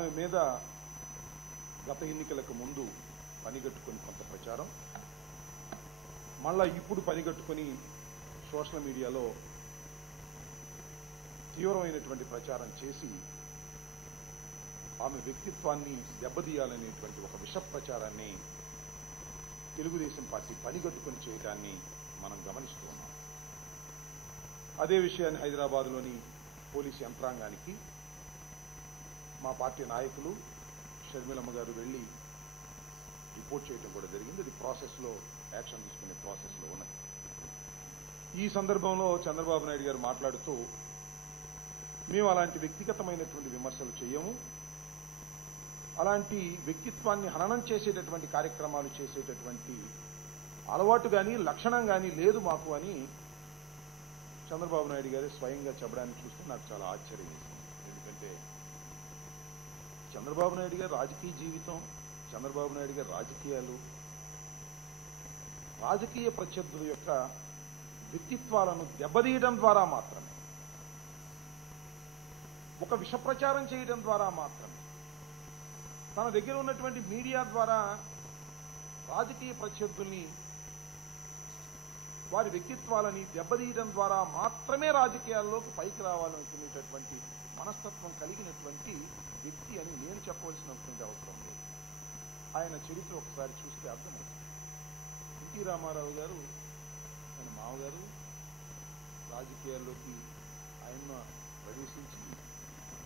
ఆమె మీద గత ఎన్నికలకు ముందు పనిగట్టుకొని కొంత ప్రచారం, మళ్ళా ఇప్పుడు పనిగట్టుకొని సోషల్ మీడియాలో తీవ్రమైనటువంటి ప్రచారం చేసి ఆమె వ్యక్తిత్వాన్ని దెబ్బతీయాలనేటువంటి ఒక విష ప్రచారాన్ని తెలుగుదేశం పార్టీ పనిగట్టుకొని చేయడాన్ని మనం గమనిస్తూ ఉన్నాం. అదే విషయాన్ని హైదరాబాద్లోని పోలీసు యంత్రాంగానికి మా పార్టీ నాయకులు షర్మిలమ్మ గారు వెళ్ళి రిపోర్ట్ చేయడం కూడా జరిగింది. అది ప్రాసెస్లో, యాక్షన్ తీసుకునే ప్రాసెస్లో ఉన్నది. ఈ సందర్భంలో చంద్రబాబు నాయుడు గారు మాట్లాడుతూ, మేము అలాంటి వ్యక్తిగతమైనటువంటి విమర్శలు చేయము, అలాంటి వ్యక్తిత్వాన్ని హననం చేసేటటువంటి కార్యక్రమాలు చేసేటటువంటి అలవాటు కానీ లక్షణం కానీ లేదు మాకు అని చంద్రబాబు నాయుడు గారు స్వయంగా చెప్పడాన్ని చూస్తే నాకు చాలా ఆశ్చర్యం వేసింది. ఎందుకంటే చంద్రబాబు నాయుడు గారు రాజకీయ జీవితం, చంద్రబాబు నాయుడు గారు రాజకీయాలు, రాజకీయ ప్రత్యర్థుల యొక్క వ్యక్తిత్వాలను దెబ్బతీయడం ద్వారా మాత్రమే, ఒక విష ప్రచారం చేయడం ద్వారా మాత్రమే, తన దగ్గర ఉన్నటువంటి మీడియా ద్వారా రాజకీయ ప్రత్యర్థుల్ని, వారి వ్యక్తిత్వాలని దెబ్బతీయడం ద్వారా మాత్రమే రాజకీయాల్లోకి పైకి రావాలనుకునేటటువంటి మనస్తత్వం కలిగినటువంటి వ్యక్తి అని నేను చెప్పవలసినటువంటి అవసరం లేదు. ఆయన చరిత్ర ఒకసారి చూస్తే అర్థమవుతుంది. ఎన్టీ రామారావు గారు, ఆయన మామగారు రాజకీయాల్లోకి ఆయన ప్రవేశించి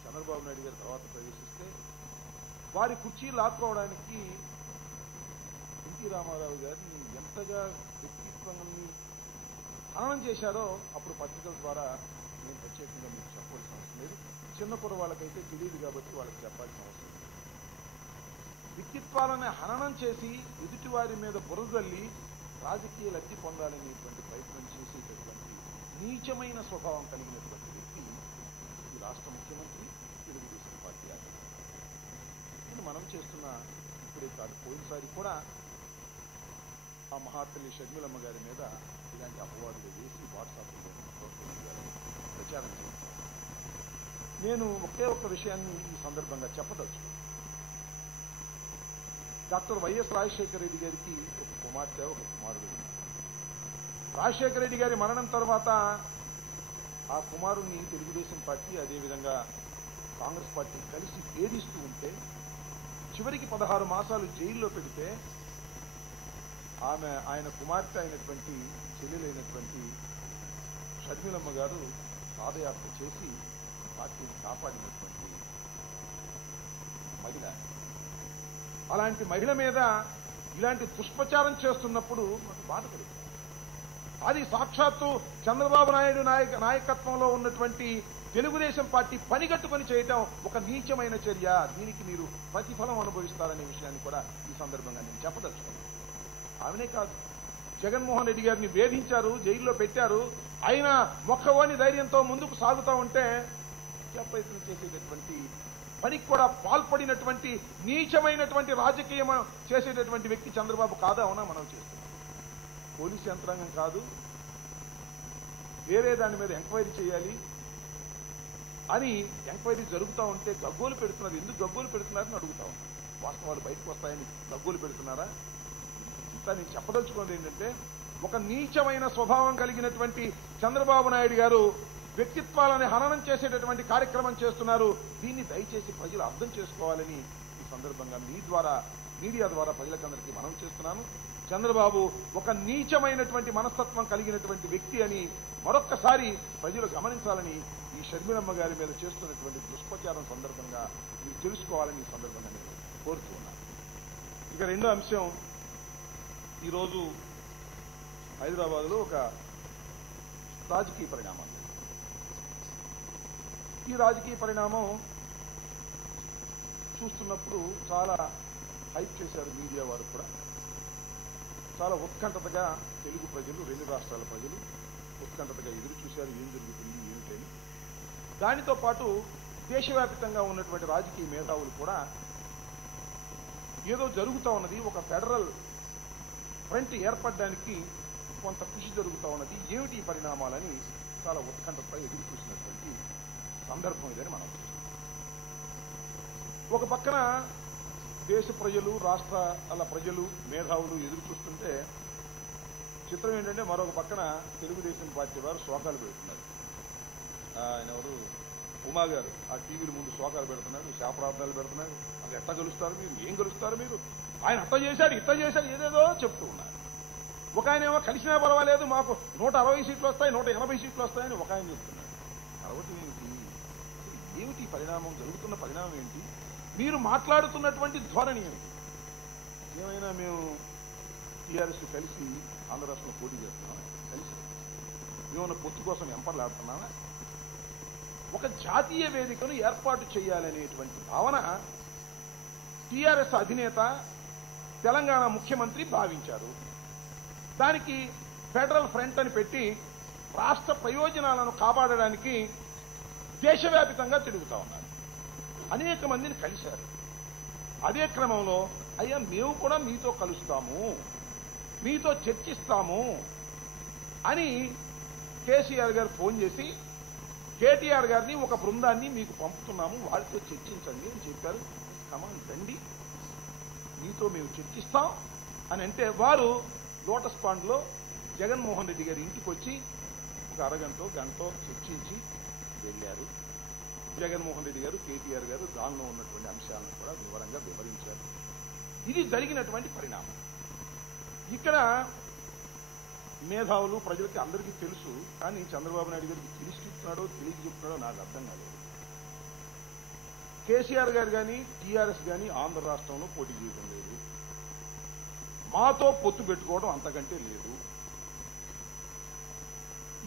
చంద్రబాబు నాయుడు గారి తర్వాత ప్రవేశిస్తే వారి కుర్చీ లాక్కోవడానికి ఎన్టీ రామారావు గారిని ఎంతగా వ్యక్తిత్వాన్ని హననం చేశారో అప్పుడు పత్రికల ద్వారా నేను ప్రత్యేకంగా మీకు చెప్పవలసిన అవసరం లేదు. చిన్న కుర్ర వాళ్ళకైతే తెలియదు కాబట్టి వాళ్ళకి చెప్పాల్సిన అవసరం లేదు. వ్యక్తిత్వాలను హననం చేసి ఎదుటివారి మీద బురదల్లి రాజకీయ లబ్ధి పొందాలనేటువంటి ప్రయత్నం చేసేటటువంటి నీచమైన స్వభావం కలిగినటువంటి వ్యక్తి ఈ రాష్ట్ర ముఖ్యమంత్రి, తెలుగుదేశం పార్టీ అధినేత. మనం చేస్తున్న ఇప్పుడే కాదు, పోయినసారి కూడా ఆ మహాతల్లి షర్మిలమ్మ గారి మీద ఇలాంటి అపవాదులు వేసి వాట్సాప్లో ప్రచారం చేశారు. నేను ఒకే ఒక్క విషయాన్ని ఈ సందర్భంగా చెప్పదలుచుకున్నాను. డాక్టర్ వైఎస్ రాజశేఖర రెడ్డి గారికి ఒక కుమార్తె, ఒక కుమారుడు ఉన్నారు. రాజశేఖర రెడ్డి గారి మరణం తర్వాత ఆ కుమారుణ్ణి తెలుగుదేశం పార్టీ, అదేవిధంగా కాంగ్రెస్ పార్టీ కలిసి వేధిస్తూ ఉంటే చివరికి 16 మాసాలు జైల్లో పెడితే ఆయన కుమార్తె అయినటువంటి చెల్లెలైనటువంటి షర్మిలమ్మ గారు పాదయాత్ర చేసి పార్టీని కాపాడినటువంటి మహిళ. అలాంటి మహిళ మీద ఇలాంటి దుష్ప్రచారం చేస్తున్నప్పుడు మనకు బాధ కలుగుతుంది. అది సాక్షాత్తు చంద్రబాబు నాయుడు నాయకత్వంలో ఉన్నటువంటి తెలుగుదేశం పార్టీ పనిగట్టుకొని చేయటం ఒక నీచమైన చర్య. దీనికి మీరు ప్రతిఫలం అనుభవిస్తారనే విషయాన్ని కూడా ఈ సందర్భంగా నేను చెప్పదలుచుకున్నాను. ఆమెనే కాదు, జగన్మోహన్ రెడ్డి గారిని వేధించారు, జైల్లో పెట్టారు. ఆయన మొక్కవోని ధైర్యంతో ముందుకు సాగుతూ ఉంటే ప్రయత్నం చేసేటటువంటి పనికి కూడా పాల్పడినటువంటి నీచమైనటువంటి రాజకీయం చేసేటటువంటి వ్యక్తి చంద్రబాబు కాదా? అవునా? మనం చేస్తున్నాం. పోలీసు యంత్రాంగం కాదు, వేరే దాని మీద ఎంక్వైరీ చేయాలి అని ఎంక్వైరీ జరుగుతూ ఉంటే గగ్గోలు పెడుతున్నారు. ఎందుకు గగ్గోలు పెడుతున్నారని అడుగుతా ఉన్నారు. వాస్తవాలు బయటకు వస్తాయని గగ్గోలు పెడుతున్నారా? నేను చెప్పదలుచుకున్నది ఏంటంటే, ఒక నీచమైన స్వభావం కలిగినటువంటి చంద్రబాబు నాయుడు గారు వ్యక్తిత్వాలని హననం చేసేటటువంటి కార్యక్రమం చేస్తున్నారు. దీన్ని దయచేసి ప్రజలు అర్థం చేసుకోవాలని ఈ సందర్భంగా మీడియా ద్వారా ప్రజలకందరికీ మనం చేస్తున్నాను. చంద్రబాబు ఒక నీచమైనటువంటి మనస్తత్వం కలిగినటువంటి వ్యక్తి అని మరొక్కసారి ప్రజలు గమనించాలని, ఈ షర్మిలమ్మ గారి మీద చేస్తున్నటువంటి దుష్ప్రచారం సందర్భంగా మీరు తెలుసుకోవాలని ఈ సందర్భంగా నేను కోరుతూ ఉన్నాను. ఇక రెండో అంశం, ఈరోజు హైదరాబాద్లో ఒక రాజకీయ పరిణామం. ఈ రాజకీయ పరిణామం చూస్తున్నప్పుడు చాలా హైప్ చేశారు మీడియా వారు కూడా. చాలా ఉత్కంఠతగా తెలుగు ప్రజలు, 2 రాష్ట్రాల ప్రజలు ఉత్కంఠతగా ఎదురు చూశారు ఏం జరుగుతుంది ఏమిటని. దానితో పాటు దేశవ్యాప్తంగా ఉన్నటువంటి రాజకీయ మేధావులు కూడా ఏదో జరుగుతూ ఉన్నది, ఒక ఫెడరల్ ఫ్రంట్ ఏర్పడడానికి కొంత కృషి జరుగుతూ ఉన్నది, ఏమిటి ఈ పరిణామాలని చాలా ఉత్కంఠపై ఎదురు చూసినటువంటి సందర్భం ఇదని మనం చూస్తున్నాం. ఒక పక్కన దేశ ప్రజలు, రాష్ట్రాల ప్రజలు, మేధావులు ఎదురు చూస్తుంటే చిత్రం ఏంటంటే మరొక పక్కన తెలుగుదేశం పార్టీ వారు శోకాలు పెడుతున్నారు. ఆయన ఎవరు, ఉమా గారు ఆ టీవీల ముందు శోకాలు పెడుతున్నారు, శాపరార్థాలు పెడుతున్నారు. అది ఎట్లా గెలుస్తారు మీరు, ఏం గెలుస్తారు మీరు, ఆయన అట్లా చేశాడు ఇట్లా చేశాడు ఏదేదో చెప్తూ ఉన్నారు. ఒక ఆయన ఏమో కలిసినా పర్వాలేదు మాకు 160 సీట్లు వస్తాయి 180 సీట్లు వస్తాయని ఒక ఆయన చెప్తున్నాడు. కాబట్టి ఏమిటి పరిణామం, జరుగుతున్న పరిణామం ఏంటి, మీరు మాట్లాడుతున్నటువంటి ధోరణి ఏమిటి? ఏమైనా మేము టీఆర్ఎస్ కలిసి ఆంధ్ర రాష్ట్రంలో పోటీ చేస్తున్నాం, కలిసి మేమన్న పొత్తు కోసం ఎంపర్లాడుతున్నామా? ఒక జాతీయ వేదికను ఏర్పాటు చేయాలనేటువంటి భావన టీఆర్ఎస్ అధినేత తెలంగాణ ముఖ్యమంత్రి భావించారు. దానికి ఫెడరల్ ఫ్రంట్ అని పెట్టి రాష్ట్ర ప్రయోజనాలను కాపాడడానికి దేశవ్యాప్తంగా తిరుగుతా ఉన్నారు. అనేక మందిని కలిశారు. అదే క్రమంలో అయ్యా మేము కూడా మీతో కలుస్తాము, మీతో చర్చిస్తాము అని కేసీఆర్ గారు ఫోన్ చేసి కేటీఆర్ గారిని ఒక బృందాన్ని మీకు పంపుతున్నాము, వాళ్ళతో చర్చించండి అని చెప్పారు. కమాన్ రండి, మీతో మేము చర్చిస్తాం అని అంటే వారు లోటస్ పాండ్లో జగన్మోహన్ రెడ్డి గారి ఇంటికి వచ్చి ఒక అరగంటో గంటో చర్చించి వెళ్ళారు. జగన్మోహన్ రెడ్డి గారు, కేటీఆర్ గారు దానిలో ఉన్నటువంటి అంశాలను కూడా వివరంగా వివరించారు. ఇది జరిగినటువంటి పరిణామం. ఇక్కడ మేధావులు ప్రజలకి అందరికీ తెలుసు, కానీ చంద్రబాబు నాయుడు గారికి తెలిసి చెప్తున్నాడో తెలియక చెప్తున్నాడో నాకు అర్థం కాలేదు. కేసీఆర్ గారు కానీ టీఆర్ఎస్ కానీ ఆంధ్ర రాష్ట్రంలో పోటీ చేయడం లేదు, మాతో పొత్తు పెట్టుకోవడం అంతకంటే లేదు.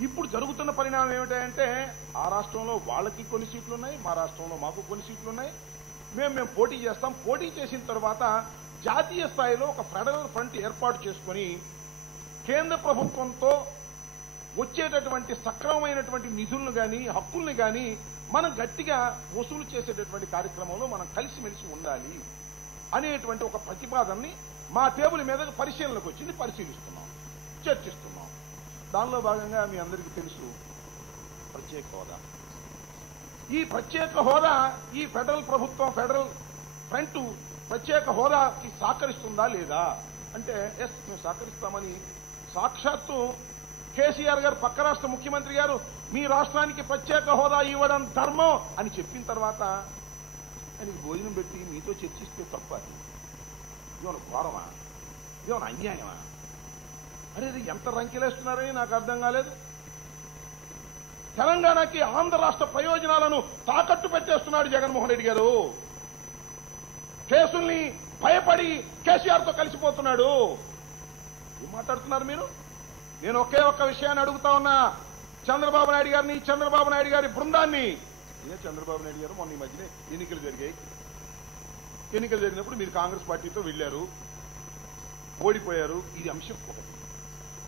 ఇప్పుడు జరుగుతున్న పరిణామం ఏమిటంటే ఆ రాష్ట్రంలో వాళ్ళకి కొన్ని సీట్లు ఉన్నాయి, మా రాష్ట్రంలో మాకు కొన్ని సీట్లు ఉన్నాయి, మేము పోటీ చేస్తాం. పోటీ చేసిన తర్వాత జాతీయ స్థాయిలో ఒక ఫెడరల్ ఫ్రంట్ ఏర్పాటు చేసుకొని కేంద్ర ప్రభుత్వంతో వచ్చేటటువంటి సక్రమమైనటువంటి నిధులను కానీ హక్కుల్ని కానీ మనం గట్టిగా వసూలు చేసేటటువంటి కార్యక్రమంలో మనం కలిసిమెలిసి ఉండాలి అనేటువంటి ఒక ప్రతిపాదనని మా టేబుల్ మీద పరిశీలనకు వచ్చింది, పరిశీలిస్తున్నాం, చర్చిస్తున్నాం. దానిలో భాగంగా మీ అందరికీ తెలుసు ప్రత్యేక హోదా. ఈ ప్రత్యేక హోదా ఈ ఫెడరల్ ప్రభుత్వం, ఫెడరల్ ఫ్రంట్ ప్రత్యేక హోదాకి సహకరిస్తుందా లేదా అంటే ఎస్ మేము సహకరిస్తామని సాక్షాత్తు కేసీఆర్ గారు పక్క రాష్ట్ర ముఖ్యమంత్రి గారు మీ రాష్ట్రానికి ప్రత్యేక హోదా ఇవ్వడం ధర్మం అని చెప్పిన తర్వాత ఆయనకి భోజనం పెట్టి మీతో చర్చిస్తే తప్ప, ఇదేమన్నా ఘోరమా, ఇదేమన్నా అన్యాయమా? అరే ఎంత రంకెలేస్తున్నారని నాకు అర్థం కాలేదు. తెలంగాణకి ఆంధ్ర రాష్ట్ర ప్రయోజనాలను తాకట్టు పెట్టేస్తున్నాడు జగన్మోహన్ రెడ్డి గారు. కేసుల్ని భయపడి కేసీఆర్తో కలిసిపోతున్నాడు. ఏం మాట్లాడుతున్నారు మీరు? నేను ఒకే ఒక్క విషయాన్ని అడుగుతా ఉన్నా, చంద్రబాబు నాయుడు గారిని, చంద్రబాబు నాయుడు గారి బృందాన్ని. ఇదే చంద్రబాబు నాయుడు గారు మొన్న ఈ మధ్యనే ఎన్నికలు జరిగాయి. ఎన్నికలు జరిగినప్పుడు మీరు కాంగ్రెస్ పార్టీతో వెళ్లారు, ఓడిపోయారు. ఇది అంశం ఒకటి.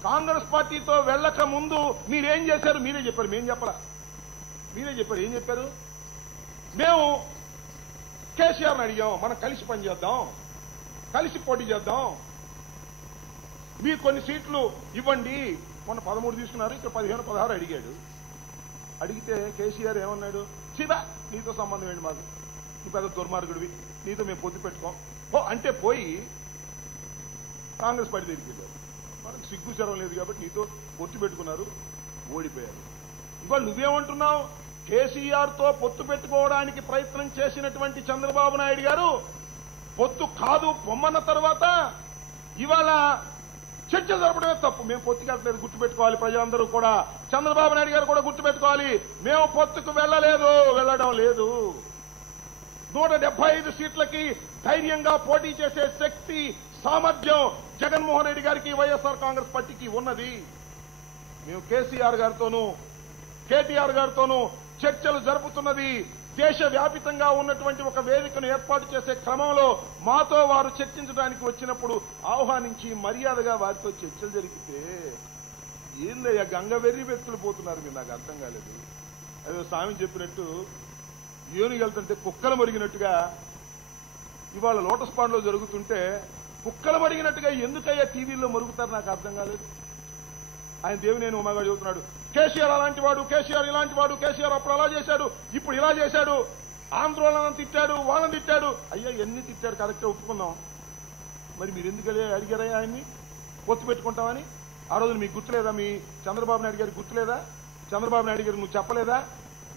కాంగ్రెస్ పార్టీతో వెళ్ళక ముందు మీరేం చేశారు? మీరే చెప్పారు, మేం చెప్పరా. మీరే చెప్పారు. ఏం చెప్పారు? మేము కేసీఆర్ని అడిగాం, మనం కలిసి పనిచేద్దాం, కలిసి పోటీ చేద్దాం, మీకు కొన్ని సీట్లు ఇవ్వండి. మొన్న 13 తీసుకున్నారు, ఇక్కడ 15, 16 అడిగాడు. అడిగితే కేసీఆర్ ఏమన్నాడు? సీదా నీతో సంబంధం ఏంటి మాకు, నువ్వు పెద్ద దుర్మార్గుడివి, నీతో మేము పొత్తు పెట్టుకోం అంటే పోయి కాంగ్రెస్ పార్టీ దగ్గరికి వెళ్ళారు. మనకు సిగ్గు చరం లేదు కాబట్టి నీతో పొత్తు పెట్టుకున్నారు, ఓడిపోయారు. ఇవాళ నువ్వేమంటున్నావు? కేసీఆర్తో పొత్తు పెట్టుకోవడానికి ప్రయత్నం చేసినటువంటి చంద్రబాబు నాయుడు గారు పొత్తు కాదు పొమ్మన్న తర్వాత ఇవాళ చర్చ జరపడమే తప్పు. మేము పొత్తుకి వెళ్ళలేదు, గుర్తుపెట్టుకోవాలి ప్రజలందరూ కూడా. చంద్రబాబు నాయుడు గారు కూడా గుర్తుపెట్టుకోవాలి, మేము పొత్తుకు వెళ్ళడం లేదు. 175 సీట్లకి ధైర్యంగా పోటీ చేసే శక్తి, సామర్థ్యం జగన్మోహన్ రెడ్డి గారికి, వైఎస్ఆర్ కాంగ్రెస్ పార్టీకి ఉన్నది. మేము కేసీఆర్ గారితోనూ కేటీఆర్ గారితోనూ చర్చలు జరుపుతున్నది దేశవ్యాపితంగా ఉన్నటువంటి ఒక వేదికను ఏర్పాటు చేసే క్రమంలో మాతో వారు చర్చించడానికి వచ్చినప్పుడు ఆహ్వానించి మర్యాదగా వారితో చర్చలు జరిగితే ఏందయ్యా గంగ వెర్రి వ్యక్తులు పోతున్నారు మీరు? నాకు అర్థం కాలేదు. అదే స్వామి చెప్పినట్టు ఏనుగు వెళ్తుంటే కుక్కలు మరిగినట్టుగా ఇవాళ లోటస్ పాండ్లో జరుగుతుంటే కుక్కలు మరిగినట్టుగా ఎందుకయ్యా టీవీల్లో మరుగుతారు? నాకు అర్థం కాలేదు. ఆయన దేవినేని ఉమాగాడు చెబుతున్నాడు, కేసీఆర్ అలాంటి వాడు, కేసీఆర్ ఇలాంటి వాడు, కేసీఆర్ అప్పుడు అలా చేశాడు, ఇప్పుడు ఇలా చేశాడు. ఆంధ్రోళన తిట్టాడు, వాళ్ళని తిట్టాడు. అయ్యా ఎన్ని తిట్టాడు, కరెక్టే ఒప్పుకుందాం. మరి మీరు ఎందుకు అడిగారయ్యా ఆయన్ని పొత్తు పెట్టుకుంటామని? ఆ రోజున మీకు గుర్తులేదా? మీ చంద్రబాబు నాయుడు గారికి గుర్తులేదా? చంద్రబాబు నాయుడు గారు నువ్వు చెప్పలేదా?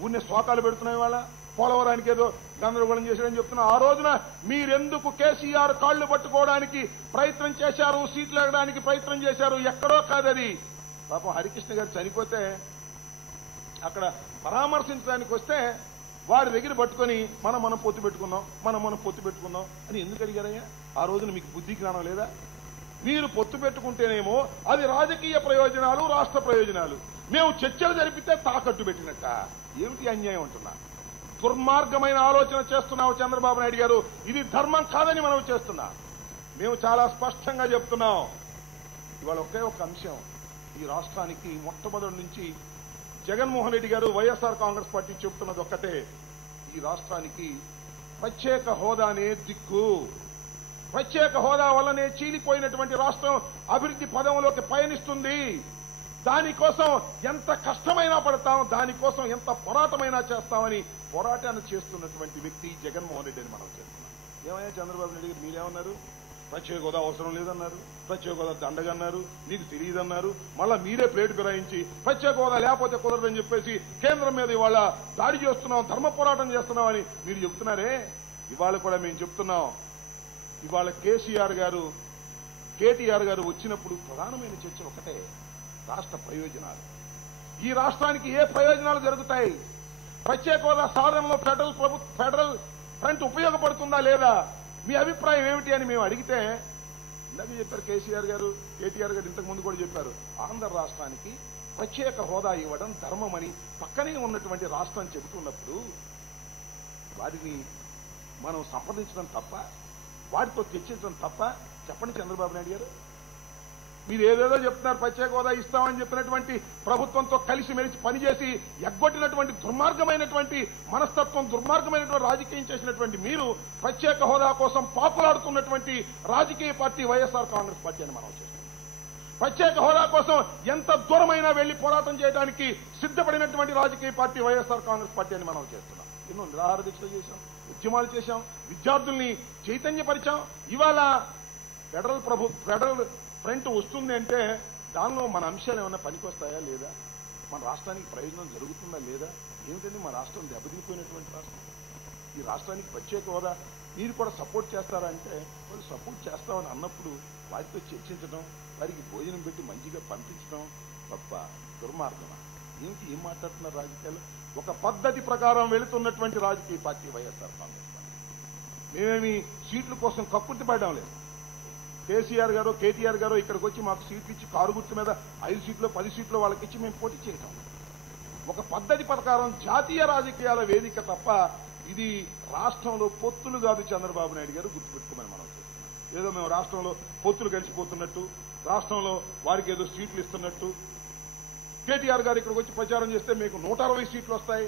ఊరినే శ్లోకాలు పెడుతున్నాయి వాళ్ళ పోలవరానికి ఏదో గందరగోళం చేశారని చెప్తున్నా. ఆ రోజున మీరెందుకు కేసీఆర్ కాళ్లు పట్టుకోవడానికి ప్రయత్నం చేశారు, సీట్లు ఎగడానికి ప్రయత్నం చేశారు? ఎక్కడో కాదది. పాపం హరికృష్ణ గారు చనిపోతే అక్కడ పరామర్శించడానికి వస్తే వారి దగ్గర పట్టుకొని మనం పొత్తు పెట్టుకుందాం, మనం పొత్తు పెట్టుకుందాం అని ఎందుకు అడిగారయ్యా? ఆ రోజున మీకు బుద్ధి జ్ఞానం లేదా? మీరు పొత్తు పెట్టుకుంటేనేమో అది రాజకీయ ప్రయోజనాలు, రాష్ట్ర ప్రయోజనాలు. మేము చర్చలు జరిపితే తాకట్టు పెట్టినట్ట. ఏమిటి అన్యాయం అంటున్నా? దుర్మార్గమైన ఆలోచన చేస్తున్నావు చంద్రబాబు నాయుడు గారు. ఇది ధర్మం కాదని మనం చేస్తున్నా. మేము చాలా స్పష్టంగా చెప్తున్నాం. ఇవాళ ఒకే ఒక అంశం, ఈ రాష్ట్రానికి మొట్టమొదటి నుంచి జగన్మోహన్ రెడ్డి గారు, వైఎస్ఆర్ కాంగ్రెస్ పార్టీ చెబుతున్నది ఒక్కటే, ఈ రాష్ట్రానికి ప్రత్యేక హోదానే దిక్కు. ప్రత్యేక హోదా వల్లనే చీలిపోయినటువంటి రాష్ట్రం అభివృద్ధి పదంలోకి పయనిస్తుంది. దానికోసం ఎంత కష్టమైనా పడతాం, దానికోసం ఎంత పోరాటమైనా చేస్తామని పోరాటాన్ని చేస్తున్నటువంటి వ్యక్తి జగన్మోహన్ రెడ్డి అని మనం చేస్తున్నాం. ఏమయ్యా చంద్రబాబు నాయుడు గారు మీరేమన్నారు? ప్రత్యేక హోదా అవసరం లేదన్నారు, ప్రత్యేక హోదా దండగన్నారు, మీకు తెలియదన్నారు. మళ్ళా మీరే ప్లేటు ఫిరాయించి ప్రత్యేక హోదా లేకపోతే కుదరదని చెప్పేసి కేంద్రం మీద ఇవాళ దాడి చేస్తున్నాం, ధర్మ పోరాటం చేస్తున్నామని మీరు చెబుతున్నారే. ఇవాళ కూడా మేము చెప్తున్నాం, ఇవాళ కేసీఆర్ గారు, కేటీఆర్ గారు వచ్చినప్పుడు ప్రధానమైన చర్చ ఒకటే, రాష్ట్ర ప్రయోజనాలు. ఈ రాష్ట్రానికి ఏ ప్రయోజనాలు జరుగుతాయి? ప్రత్యేక హోదా సాధనలో ఫెడరల్ ఫ్రంట్ ఉపయోగపడుతుందా లేదా? మీ అభిప్రాయం ఏమిటి అని మేము అడిగితే ఇందాక చెప్పారు కేసీఆర్ గారు, కేటీఆర్ గారు ఇంతకు ముందు కూడా చెప్పారు, ఆంధ్ర రాష్ట్రానికి ప్రత్యేక హోదా ఇవ్వడం ధర్మమని పక్కనే ఉన్నటువంటి రాష్ట్రం చెబుతున్నప్పుడు వారిని మనం సంప్రదించడం తప్ప, వాటితో చర్చించడం తప్ప? చెప్పండి చంద్రబాబు నాయుడు గారు. మీరు ఏదేదో చెప్తున్నారు, ప్రత్యేక హోదా ఇస్తామని చెప్పినటువంటి ప్రభుత్వంతో కలిసి మెలిసి పనిచేసి ఎగ్గొట్టినటువంటి దుర్మార్గమైనటువంటి మనస్తత్వం, దుర్మార్గమైనటువంటి రాజకీయం చేసినటువంటి మీరు ప్రత్యేక హోదా కోసం పాకులాడుతున్నటువంటి రాజకీయ పార్టీ వైఎస్ఆర్ కాంగ్రెస్ పార్టీ అని మనం చేస్తున్నాం. ప్రత్యేక హోదా కోసం ఎంత దూరమైనా వెళ్లి పోరాటం చేయడానికి సిద్ధపడినటువంటి రాజకీయ పార్టీ వైఎస్ఆర్ కాంగ్రెస్ పార్టీ అని మనం చేస్తున్నాం. ఎన్నో నిరాహార దీక్షలు చేశాం, ఉద్యమాలు చేశాం, విద్యార్థుల్ని చైతన్యపరిచాం. ఇవాళ ఫెడరల్ ఫ్రంట్ వస్తుంది అంటే దానిలో మన అంశాలు ఏమన్నా పనికొస్తాయా లేదా? మన రాష్ట్రానికి ప్రయోజనం జరుగుతుందా లేదా? ఏమిటండి మన రాష్ట్రం దెబ్బతినిపోయినటువంటి రాష్ట్రం. ఈ రాష్ట్రానికి ప్రత్యేక హోదా మీరు కూడా సపోర్ట్ చేస్తారా అంటే, వాళ్ళు సపోర్ట్ చేస్తామని అన్నప్పుడు వారితో చర్చించడం, వారికి భోజనం పెట్టి మంచిగా పంపించడం తప్ప దుర్మార్గమా? ఏం మాట్లాడుతున్నారు రాజకీయాలు? ఒక పద్ధతి ప్రకారం వెళుతున్నటువంటి రాజకీయ పార్టీ వైఎస్ఆర్ కాంగ్రెస్ పార్టీ. మేమేమి సీట్ల కోసం కక్కుర్తి పడడం లేదు. కేసీఆర్ గారు, కేటీఆర్ గారు ఇక్కడికి వచ్చి మాకు సీట్లు ఇచ్చి కారు గుర్తు మీద 5 సీట్లు 10 సీట్లు వాళ్ళకి ఇచ్చి మేము పోటీ చేయటం ఒక పద్ధతి ప్రకారం జాతీయ రాజకీయాల వేదిక తప్ప ఇది రాష్ట్రంలో పొత్తులు కాదు. చంద్రబాబు నాయుడు గారు గుర్తుపెట్టుకోమని మనం చేస్తున్నాం. ఏదో మేము రాష్ట్రంలో పొత్తులు కలిసిపోతున్నట్టు, రాష్ట్రంలో వారికి ఏదో సీట్లు ఇస్తున్నట్టు. కేటీఆర్ గారు ఇక్కడికి వచ్చి ప్రచారం చేస్తే మీకు 160 సీట్లు వస్తాయి,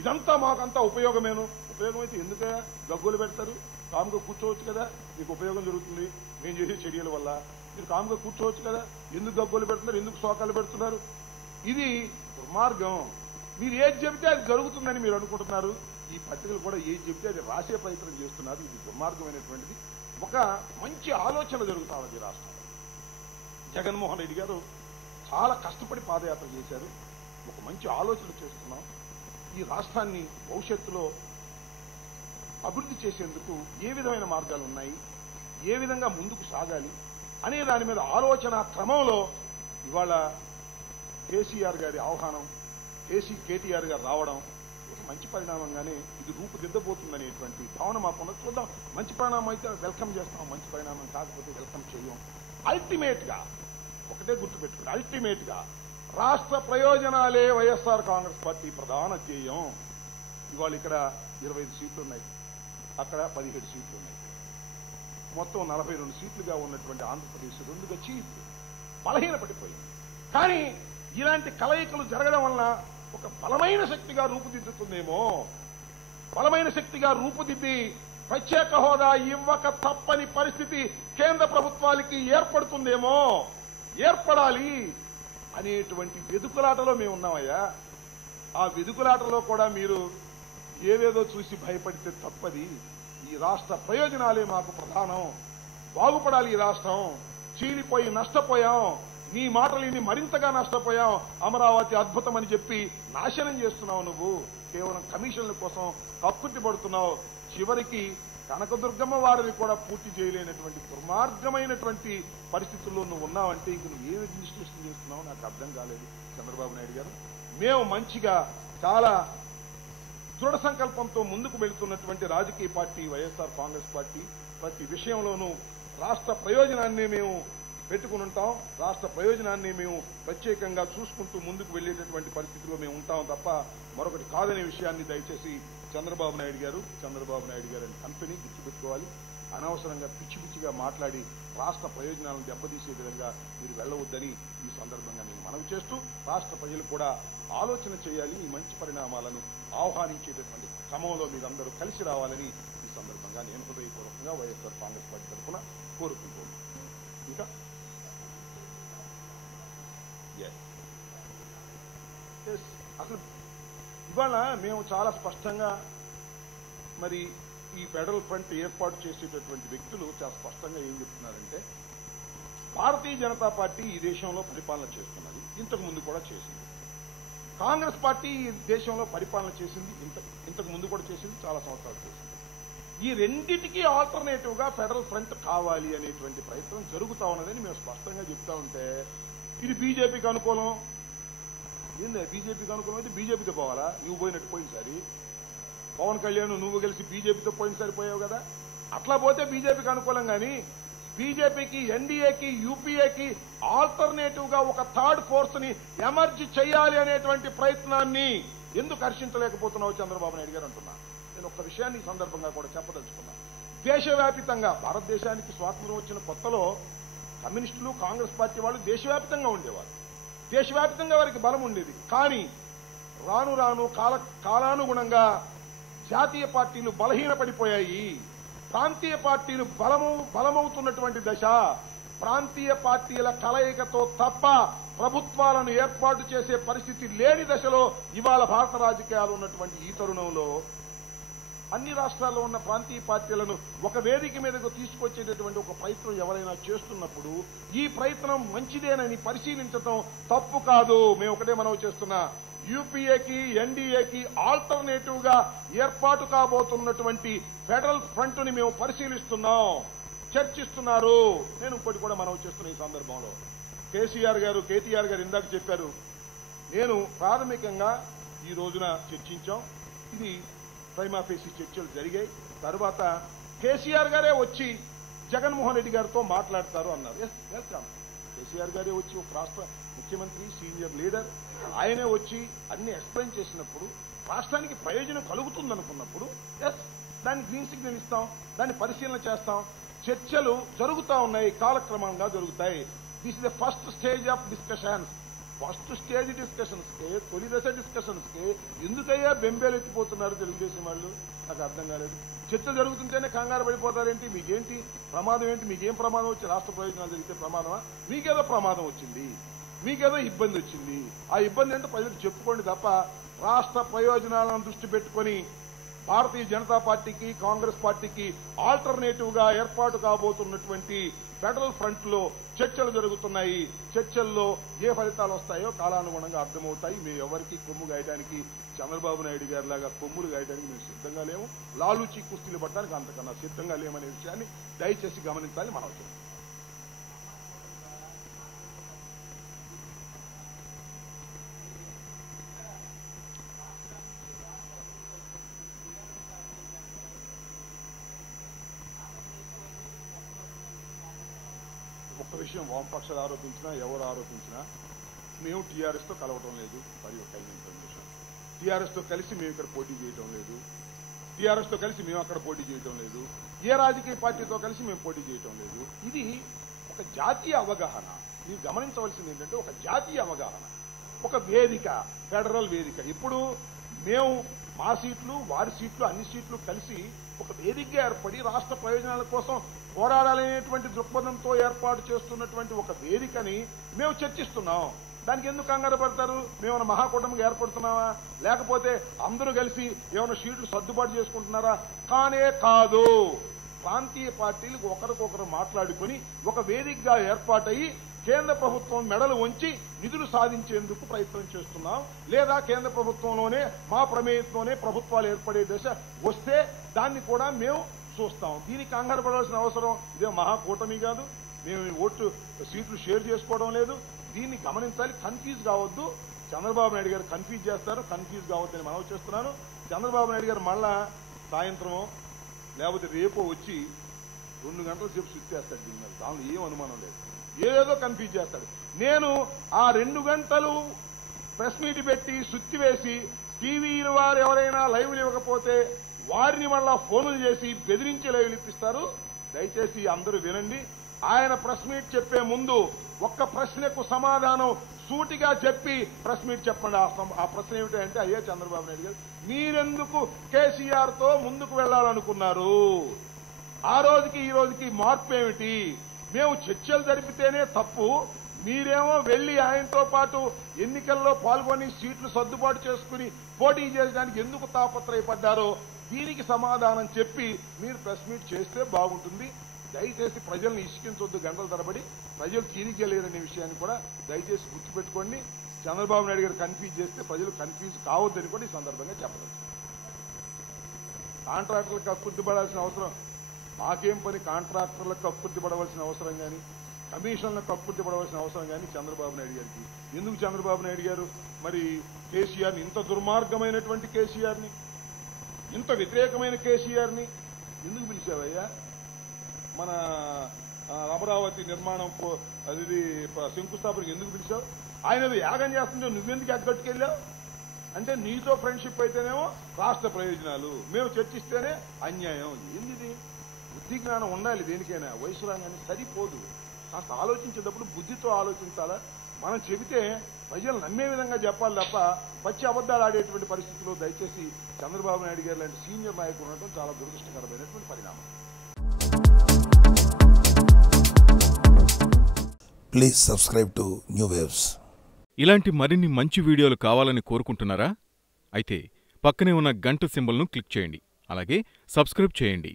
ఇదంతా మాకంతా ఉపయోగమేను. ఉపయోగమైతే ఎందుకు గగ్గోలు పెడతారు? కాముగా కూర్చోవచ్చు కదా, మీకు ఉపయోగం జరుగుతుంది మేము చేసే చర్యల వల్ల. మీరు కాముగా కూర్చోవచ్చు కదా, ఎందుకు గగ్గోలు పెడుతున్నారు, ఎందుకు శోకాలు పెడుతున్నారు? ఇది దుర్మార్గం. మీరు ఏది చెబితే అది జరుగుతుందని మీరు అనుకుంటున్నారు. ఈ పత్రికలు కూడా ఏది చెబితే అది రాసే ప్రయత్నం చేస్తున్నారు. ఇది దుర్మార్గమైనటువంటిది. ఒక మంచి ఆలోచన జరుగుతా ఉంది రాష్ట్రంలో. జగన్మోహన్ రెడ్డి గారు చాలా కష్టపడి పాదయాత్ర చేశారు. ఒక మంచి ఆలోచన చేస్తున్నాం. ఈ రాష్ట్రాన్ని భవిష్యత్తులో అభివృద్ధి చేసేందుకు ఏ విధమైన మార్గాలు ఉన్నాయి, ఏ విధంగా ముందుకు సాగాలి అనే దాని మీద ఆలోచన క్రమంలో ఇవాళ కేసీఆర్ గారి ఆహ్వానం, కేటీఆర్ గారు రావడం ఒక మంచి పరిణామంగానే ఇది రూపుదిద్దబోతుందనేటువంటి భావన మాకున్న. చూద్దాం, మంచి పరిణామం అయితే వెల్కమ్ చేస్తాం, మంచి పరిణామం కాకపోతే వెల్కమ్ చేయం. అల్టిమేట్ గా ఒకటే గుర్తుపెట్టుకోండి, అల్టిమేట్ గా రాష్ట్ర ప్రయోజనాలే వైఎస్ఆర్ కాంగ్రెస్ పార్టీ ప్రధాన ధ్యేయం. ఇవాళ ఇక్కడ 25 సీట్లు ఉన్నాయి, అక్కడ 17 సీట్లు ఉన్నాయి. మొత్తం 42 సీట్లుగా ఉన్నటువంటి ఆంధ్రప్రదేశ్ 2గా చీప్ బలహీనపడిపోయింది. కానీ ఇలాంటి కలయికలు జరగడం వలన ఒక బలమైన శక్తిగా రూపుదిద్దుతుందేమో, బలమైన శక్తిగా రూపుదిద్ది ప్రత్యేక హోదా ఇవ్వక తప్పని పరిస్థితి కేంద్ర ప్రభుత్వాలకి ఏర్పడుతుందేమో, ఏర్పడాలి అనేటువంటి వెదుకులాటలో మేము ఉన్నామయ్యా. ఆ వెదుకులాటలో కూడా మీరు ఏదేదో చూసి భయపడితే తప్పది. ఈ రాష్ట్ర ప్రయోజనాలే మాకు ప్రధానం. బాగుపడాలి ఈ రాష్ట్రం. చీలిపోయి నష్టపోయాం. నీ మాటలిని మరింతగా నష్టపోయాం. అమరావతి అద్భుతమని చెప్పి నాశనం చేస్తున్నావు. నువ్వు కేవలం కమిషన్ల కోసం కక్కుర్తి పడుతున్నావు. చివరికి కనకదుర్గమ్మ వారిని కూడా పూర్తి చేయలేనటువంటి దుర్మార్గమైనటువంటి పరిస్థితుల్లో నువ్వు ఉన్నావంటే ఇంక నువ్వు ఏ అడ్మినిస్ట్రేషన్ చేస్తున్నావు నాకు అర్థం కాలేదు చంద్రబాబు నాయుడు గారు. మేము మంచిగా చాలా దృఢ సంకల్పంతో ముందుకు వెళుతున్నటువంటి రాజకీయ పార్టీ వైఎస్ఆర్ కాంగ్రెస్ పార్టీ. ప్రతి విషయంలోనూ రాష్ట్ర ప్రయోజనాన్ని మేము పెట్టుకుని ఉంటాం. రాష్ట్ర ప్రయోజనాన్ని మేము ప్రత్యేకంగా చూసుకుంటూ ముందుకు వెళ్లేటటువంటి పరిస్థితిలో మేము ఉంటాం తప్ప మరొకటి కాదనే విషయాన్ని దయచేసి చంద్రబాబు నాయుడు గారు అని కంపెనీ గుర్తుపెట్టుకోవాలి. అనవసరంగా పిచ్చి పిచ్చిగా మాట్లాడి రాష్ట్ర ప్రయోజనాలను దెబ్బతీసే విధంగా మీరు వెళ్ళవద్దని ఈ సందర్భంగా నేను మనవి చేస్తూ రాష్ట్ర ప్రజలు కూడా ఆలోచన చేయాలి. ఈ మంచి పరిణామాలను ఆహ్వానించేటటువంటి క్రమంలో మీరందరూ కలిసి రావాలని ఈ సందర్భంగా నేను హృదయపూర్వకంగా వైఎస్ఆర్ కాంగ్రెస్ పార్టీ తరఫున కోరుకుంటున్నాను. ఇంకా అసలు ఇవాళ మేము చాలా స్పష్టంగా మరి ఈ ఫెడరల్ ఫ్రంట్ ఏర్పాటు చేసేటటువంటి వ్యక్తులు చాలా స్పష్టంగా ఏం చెప్తున్నారంటే భారతీయ జనతా పార్టీ ఈ దేశంలో పరిపాలన చేస్తున్నది. ఇంతకు ముందు కూడా చేసింది. కాంగ్రెస్ పార్టీ ఈ దేశంలో పరిపాలన చేసింది. ఇంతకు ముందు కూడా చేసింది. చాలా సంవత్సరాలు చేసింది. ఈ రెండింటికి ఆల్టర్నేటివ్ గా ఫెడరల్ ఫ్రంట్ కావాలి అనేటువంటి ప్రయత్నం జరుగుతా ఉన్నదని మేము స్పష్టంగా చెప్తా ఉంటే ఇది బీజేపీకి అనుకూలం. ఏంది బీజేపీకి అనుకూలం అయితే బీజేపీతో పోవాలా? నువ్వు పోయినట్టు పోయినసారి పవన్ కళ్యాణ్ నువ్వు కలిసి బీజేపీతో పోయినసారి పోయావు కదా. అట్లా పోతే బీజేపీకి అనుకూలం. కానీ బీజేపీకి, ఎన్డీఏకి, యూపీఏకి ఆల్టర్నేటివ్ గా ఒక థర్డ్ ఫోర్స్ ని ఎమర్జ్ చేయాలి అనేటువంటి ప్రయత్నాన్ని ఎందుకు హర్షించలేకపోతున్నావు చంద్రబాబు నాయుడు గారు అంటున్నా. నేను ఒక్క విషయాన్ని ఈ సందర్భంగా కూడా చెప్పదలుచుకున్నా. దేశవ్యాప్తంగా భారతదేశానికి స్వాతంత్రం వచ్చిన కొత్తలో కమ్యూనిస్టులు, కాంగ్రెస్ పార్టీ వాళ్ళు దేశవ్యాప్తంగా ఉండేవారు. దేశవ్యాప్తంగా వారికి బలం ఉండేది. కానీ రాను రాను కాలానుగుణంగా జాతీయ పార్టీలు బలహీనపడిపోయాయి. ప్రాంతీయ పార్టీలు బలమవుతున్నటువంటి దశ. ప్రాంతీయ పార్టీల కలయికతో తప్ప ప్రభుత్వాలను ఏర్పాటు చేసే పరిస్థితి లేని దశలో ఇవాళ భారత రాజకీయాలు ఉన్నటువంటి ఈ తరుణంలో అన్ని రాష్ట్రాల్లో ఉన్న ప్రాంతీయ పార్టీలను ఒక వేదిక మీదకు తీసుకొచ్చేటటువంటి ఒక ప్రయత్నం ఎవరైనా చేస్తున్నప్పుడు ఈ ప్రయత్నం మంచిదేనని పరిశీలించడం తప్పు కాదు. మేము ఒకటే మనవి చేస్తున్నా, యూపీఏకి, ఎన్డీఏకి ఆల్టర్నేటివ్ గా ఏర్పాటు కాబోతున్నటువంటి ఫెడరల్ ఫ్రంట్ ని మేము పరిశీలిస్తున్నాం, చర్చిస్తున్నారు. నేను ఇంకోటి కూడా మనవి చేస్తున్నా ఈ సందర్భంలో. కేటీఆర్ గారు ఇందాక చెప్పారు. నేను ప్రాథమికంగా ఈ రోజున చర్చించాం. ఇది ప్రైమాఫేసి చర్చలు జరిగాయి. తర్వాత కేసీఆర్ గారే వచ్చి జగన్మోహన్ రెడ్డి గారితో మాట్లాడతారు అన్నారు. వెల్కమ్. కేసీఆర్ గారే వచ్చి ఒక రాష్ట్ర ముఖ్యమంత్రి, సీనియర్ లీడర్, ఆయనే వచ్చి అన్ని ఎక్స్ప్లెయిన్ చేసినప్పుడు రాష్ట్రానికి ప్రయోజనం కలుగుతుందనుకున్నప్పుడు దాన్ని గ్రీన్ సిగ్నల్ ఇస్తాం, దాన్ని పరిశీలన చేస్తాం. చర్చలు జరుగుతూ ఉన్నాయి, కాలక్రమంగా జరుగుతాయి. This is the first stage of discussions. First stage discussions కి, తొలి దశ డిస్కషన్స్ కి ఎందుకయ్యా బెంబేలు ఎత్తిపోతున్నారు తెలుగుదేశం వాళ్ళు? నాకు అర్థం కాలేదు. చర్చ జరుగుతుంటేనే కంగారు పడిపోతారేంటి? మీకేంటి ప్రమాదం? ఏంటి మీకేం ప్రమాదం వచ్చి? రాష్ట్ర ప్రయోజనాలు జరిగితే ప్రమాదమా? మీకేదో ప్రమాదం వచ్చింది, మీకేదో ఇబ్బంది వచ్చింది. ఆ ఇబ్బంది ఏంటో ప్రజలకు చెప్పుకోండి తప్ప రాష్ట్ర ప్రయోజనాలను దృష్టి పెట్టుకుని భారతీయ జనతా పార్టీకి, కాంగ్రెస్ పార్టీకి ఆల్టర్నేటివ్ గా ఏర్పాటు కాబోతున్నటువంటి ఫెడరల్ ఫ్రంట్ లో చర్చలు జరుగుతున్నాయి. చర్చల్లో ఏ ఫలితాలు వస్తాయో కాలానుగుణంగా అర్థమవుతాయి. మేము ఎవరికి కొమ్ము గాయడానికి, చంద్రబాబు నాయుడు గారి లాగా కొమ్ములు గాయడానికి మేము సిద్ధంగా లేము. లాలూచి కుస్తీలు పడడానికి అంతకన్నా సిద్ధంగా లేమనే విషయాన్ని దయచేసి గమనించాలి. మనం ఒక్క విషయం, వామపక్షాలు ఆరోపించినా ఎవరు ఆరోపించినా మేము టీఆర్ఎస్ తో కలవటం లేదు. మరి ఒక ఇన్ఫర్మేషన్, టీఆర్ఎస్ తో కలిసి మేము ఇక్కడ పోటీ చేయటం లేదు. టీఆర్ఎస్ తో కలిసి మేము అక్కడ పోటీ చేయటం లేదు. ఏ రాజకీయ పార్టీతో కలిసి మేము పోటీ చేయటం లేదు. ఇది ఒక జాతీయ అవగాహన. మీరు గమనించవలసింది ఏంటంటే ఒక జాతీయ అవగాహన, ఒక వేదిక, ఫెడరల్ వేదిక. ఇప్పుడు మేము మా సీట్లు, వారి సీట్లు, అన్ని సీట్లు కలిసి ఒక వేదికగా ఏర్పడి రాష్ట్ర ప్రయోజనాల కోసం పోరాడాలనేటువంటి దృక్పథంతో ఏర్పాటు చేస్తున్నటువంటి ఒక వేదికని మేము చర్చిస్తున్నాం. దానికి ఎందుకు కంగారు పడతారు? మేమన్నా మహాకూటమికి ఏర్పడుతున్నావా, లేకపోతే అందరూ కలిసి ఏమైనా సీట్లు సర్దుబాటు చేసుకుంటున్నారా? కానే కాదు. ప్రాంతీయ పార్టీలకు ఒకరికొకరు మాట్లాడుకొని ఒక వేదికగా ఏర్పాటయ్యి కేంద్ర ప్రభుత్వం మెడలు వంచి నిధులు సాధించేందుకు ప్రయత్నం చేస్తున్నాం. లేదా కేంద్ర ప్రభుత్వంలోనే మా ప్రమేయంతోనే ప్రభుత్వాలు ఏర్పడే దశ వస్తే దాన్ని కూడా మేము చూస్తాం. దీనికి కంగారు పడాల్సిన అవసరం ఇదే మహాకూటమి కాదు. మేము ఓట్లు సీట్లు షేర్ చేసుకోవడం లేదు. దీన్ని గమనించాలి. కన్ఫ్యూజ్ కావద్దు. చంద్రబాబు నాయుడు గారు కన్ఫ్యూజ్ చేస్తారు. కన్ఫ్యూజ్ కావద్దని మనవి చేస్తున్నాను. చంద్రబాబు నాయుడు గారు మళ్ళా సాయంత్రమో లేకపోతే రేపో వచ్చి 2 గంటల సేపు సుత్తేస్తాడు. దీని మీద దానిలో ఏం అనుమానం లేదు. ఏదో కన్ఫ్యూజ్ చేస్తాడు. నేను ఆ 2 గంటలు ప్రెస్ మీట్ పెట్టి సుత్తి వేసి టీవీల వారు ఎవరైనా లైవ్లు ఇవ్వకపోతే వారిని మళ్ళా ఫోన్లు చేసి బెదిరించి లైవ్లు ఇప్పిస్తారు. దయచేసి అందరూ వినండి. ఆయన ప్రెస్ మీట్ చెప్పే ముందు ఒక్క ప్రశ్నకు సమాధానం సూటిగా చెప్పి ప్రెస్ మీట్ చెప్పండి. ఆ ప్రశ్న ఏమిటంటే, అయ్యా చంద్రబాబు నాయుడు గారు, మీరెందుకు కేసీఆర్ తో ముందుకు వెళ్లాలనుకున్నారు? ఆ రోజుకి ఈ రోజుకి మార్పు ఏమిటి? మేము చర్చలు జరిపితేనే తప్పు, మీరేమో వెళ్లి ఆయనతో పాటు ఎన్నికల్లో పాల్గొని సీట్లు సర్దుబాటు చేసుకుని పోటీ చేయడానికి ఎందుకు తాపత్రయపడ్డారో దీనికి సమాధానం చెప్పి మీరు ప్రెస్ మీట్ చేస్తే బాగుంటుంది. దయచేసి ప్రజల్ని ఇసుకించొద్దు. గంటల తరబడి ప్రజలు తీరికలేరనే విషయాన్ని కూడా దయచేసి గుర్తుపెట్టుకోండి. చంద్రబాబు నాయుడు గారు కన్ఫ్యూజ్ చేస్తే ప్రజలు కన్ఫ్యూజ్ కావద్దని కూడా ఈ సందర్భంగా చెప్పవచ్చు. కాంట్రాక్టర్లకు అక్కుర్తిపడాల్సిన అవసరం మాకేం పని? కాంట్రాక్టర్లకు అక్కుర్తిపడవలసిన అవసరం కానీ, కమిషన్లకు అక్కుర్తిపడవలసిన అవసరం కానీ చంద్రబాబు నాయుడు గారికి ఎందుకు? చంద్రబాబు నాయుడు గారు మరి కేసీఆర్ని, ఇంత దుర్మార్గమైనటువంటి కేసీఆర్ని, ఇంత వ్యతిరేకమైన కేసీఆర్ని ఎందుకు పిలిచావయ్యా? మన అమరావతి నిర్మాణం అది శంకుస్థాపనకి ఎందుకు పిలిచావు? ఆయన యాగం చేస్తుంటే నువ్వెందుకు ఎగ్గట్టుకెళ్ళావు? అంటే నీతో ఫ్రెండ్షిప్ అయితేనేమో రాష్ట్ర ప్రయోజనాలు, మేము చర్చిస్తేనే అన్యాయం. ఏంది? బుద్ధి జ్ఞానం ఉండాలి దేనికైనా. వయసు రాగానే సరిపోదు. కాస్త ఆలోచించేటప్పుడు బుద్ధితో ఆలోచించాలా. మనం చెబితే ప్రజలు నమ్మే విధంగా చెప్పాలి తప్ప పచ్చి అబద్ధాలు ఆడేటువంటి పరిస్థితుల్లో దయచేసి చంద్రబాబు నాయుడు గారు లాంటి సీనియర్ నాయకులు ఉండటం చాలా దురదృష్టకరమైనటువంటి పరిణామం. Please subscribe to new waves. ఇలాంటి మరిన్ని మంచి వీడియోలు కావాలని కోరుకుంటున్నారా? అయితే పక్కనే ఉన్న గంట సింబల్ను క్లిక్ చేయండి. అలాగే సబ్స్క్రైబ్ చేయండి.